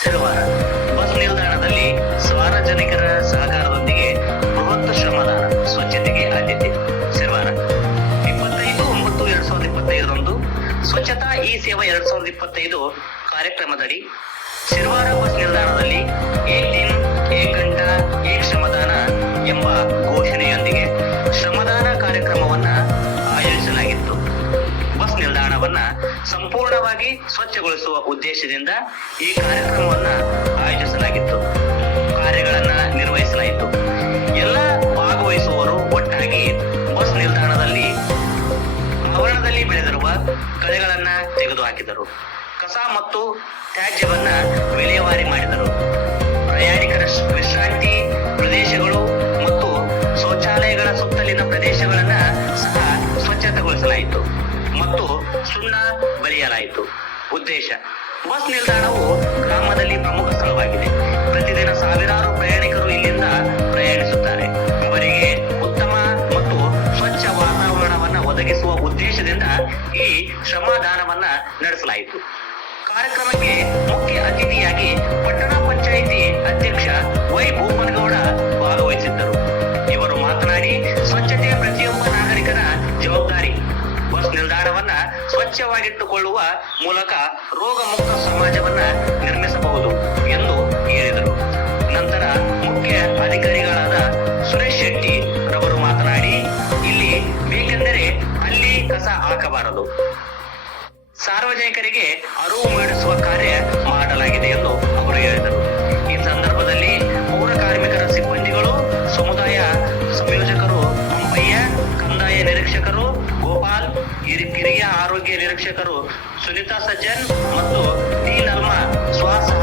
Siruvara bus ನಿಲ್ದಾಣದಲ್ಲಿ ಸಾರ್ವಜನಿಕರ ಸಹಕಾರದೊಂದಿಗೆ ಬೃಹತ್ ಶ್ರಮದಾನ ಸ್ವಚ್ಛತೆಗೆ ಆದ್ಯತೆ ಸಿರುವಾರ ಇಪ್ಪತ್ತೈದು ಒಂಬತ್ತು ಎರಡ್ ಸಾವಿರದ ಇಪ್ಪತ್ತೈದರಂದು ಸ್ವಚ್ಛತಾ ಈ ಸೇವಾ ಎರಡ್ ಸಾವಿರದ ಇಪ್ಪತ್ತೈದು ಕಾರ್ಯಕ್ರಮದಡಿ ಸಿರುವಾರ ಬಸ್ ನಿಲ್ದಾಣದಲ್ಲಿ ಏಕ್ ದಿನ್ ಏಕ್ ಗಂಟಾ ಏಕ್ ಶ್ರಮದಾನ ಎಂಬ ಘೋಷಣೆಯೊಂದಿಗೆ ಶ್ರಮದಾನ ಸಂಪೂರ್ಣವಾಗಿ ಸ್ವಚ್ಛಗೊಳಿಸುವ ಉದ್ದೇಶದಿಂದ ಈ ಕಾರ್ಯಕ್ರಮವನ್ನ ಆಯೋಜಿಸಲಾಗಿತ್ತು. ಕಾರ್ಯಗಳನ್ನ ನಿರ್ವಹಿಸಲಾಯಿತು. ಎಲ್ಲ ಭಾಗವಹಿಸುವವರು ಒಟ್ಟಾಗಿ ಬಸ್ ನಿಲ್ದಾಣದಲ್ಲಿ, ಆವರಣದಲ್ಲಿ ಬೆಳೆದಿರುವ ಕಳೆಗಳನ್ನ ತೆಗೆದುಹಾಕಿದರು. ಕಸ ಮತ್ತು ತ್ಯಾಜ್ಯವನ್ನ ವಿಲೇವಾರಿ ಮಾಡಿದರು. ಪ್ರಯಾಣಿಕರ ವಿಶ್ರಾಂತಿ ಪ್ರದೇಶಗಳು ಮತ್ತು ಶೌಚಾಲಯಗಳ ಸುತ್ತಲಿನ ಪ್ರದೇಶಗಳನ್ನ ಸಹ ಸ್ವಚ್ಛತೆಗೊಳಿಸಲಾಯಿತು. ಮತ್ತು ಸುಣ್ಣ ಬಳಿಯಲಾಯಿತು ಉದ್ದೇಶ, ಬಸ್ ನಿಲ್ದಾಣವು ಗ್ರಾಮದಲ್ಲಿ ಪ್ರಮುಖ ಸ್ಥಳವಾಗಿದೆ. ಪ್ರತಿದಿನ ಸಾವಿರಾರು ಪ್ರಯಾಣಿಕರು ಇಲ್ಲಿಂದ ಪ್ರಯಾಣಿಸುತ್ತಾರೆ. ಅವರಿಗೆ ಉತ್ತಮ ಮತ್ತು ಸ್ವಚ್ಛ ವಾತಾವರಣವನ್ನ ಒದಗಿಸುವ ಉದ್ದೇಶದಿಂದ ಈ ಶ್ರಮದಾನವನ್ನ ನಡೆಸಲಾಯಿತು. ಕಾರ್ಯಕ್ರಮಕ್ಕೆ ಮುಖ್ಯ ಅತಿಥಿಯಾಗಿ ಪಟ್ಟಣ ಪಂಚಾಯಿತಿ ಅಧ್ಯಕ್ಷ ವೈ ಭೂಮನಗೌಡ ಭಾಗವಹಿಸಿದ್ದರು. ಇವರು ಮಾತನಾಡಿ ಸ್ವಚ್ಛತೆ ಪ್ರತಿಯೊಬ್ಬ ನಾಗರಿಕರ ಜವಾಬ್ದಾರಿ ಬಸ್ ನಿಲ್ದಾಣವನ್ನ ಸ್ವಚ್ಛವಾಗಿಟ್ಟುಕೊಳ್ಳುವ ಮೂಲಕ ರೋಗ ಮುಕ್ತ ಸಮಾಜವನ್ನ ನಿರ್ಮಿಸಬಹುದು ಎಂದು ಹೇಳಿದರು. ನಂತರ ಮುಖ್ಯ ಅಧಿಕಾರಿಗಳಾದ ಸುರೇಶ್ ಶೆಟ್ಟಿ ರವರು ಮಾತನಾಡಿ, ಇಲ್ಲಿ ಬೇಕೆಂದರೆ ಅಲ್ಲಿ ಕಸ ಹಾಕಬಾರದು. ಸಾರ್ವಜನಿಕರಿಗೆ ಅರಿವು ಮೂಡಿಸುವ ಕಾರ್ಯ ಮಾಡಲಾಗಿದೆ ಎಂದು ಅವರು ಹೇಳಿದರು. ಈ ಸಂದರ್ಭದಲ್ಲಿ ಪೌರ ಕಾರ್ಮಿಕರ ಸಿಬ್ಬಂದಿಗಳು, ಸಮುದಾಯ ಸಂಯೋಜಕರು ಮುಂಬಯ್ಯ ಕಂದಾಯ ನಿರೀಕ್ಷಕರು, ಗೋಪಾಲ್ ಕಿರಿಯ ಆರೋಗ್ಯ ನಿರೀಕ್ಷಕರು ಸುನಿತಾ ಸಜ್ಜನ್ ಮತ್ತು ಟಿ. ನರ್ಮಾ. ಶ್ವಾಸ